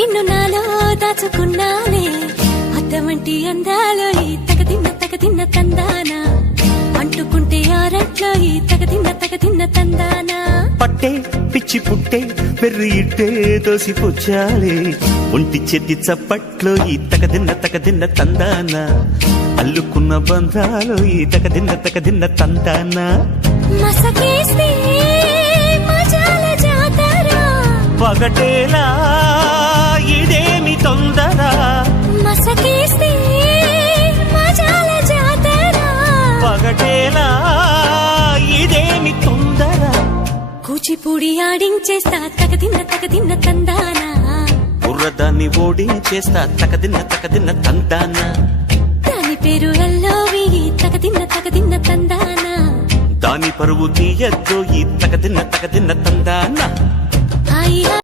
నిన్ను నాలో దాచుకున్నానే అద్దమంటి అందాలో ఈ తగదిన్న తందానా అంటుకుంటే ఆరట్లో ఈ తగదిన్న తందానా పట్టే పిచ్చి పుట్టే పెర్రి ఇట్టే దోసి పుచ్చాలే ఒంటి చెట్టి చప్పట్లో ఈ తగదిన్న తందానా అల్లుకున్న బంధాలు ఈ తగదిన్న తందానా మసకేస్తే మజాల జాతర పగటేలా ఇదేమి తొందర మసకేస్తే మజాల జాతర పగటేలా ఇదేమి తొందర కూచిపూడి ఆడించేస్తా తగదిన్న తందానా బుర్రదాన్ని ఓడించేస్తా తగదిన్న తందానా దాని పేరు ఎల్లోవి తగదిన్న తందానా దాని పరువు తీయద్దు ఈ తగదిన్న తందానా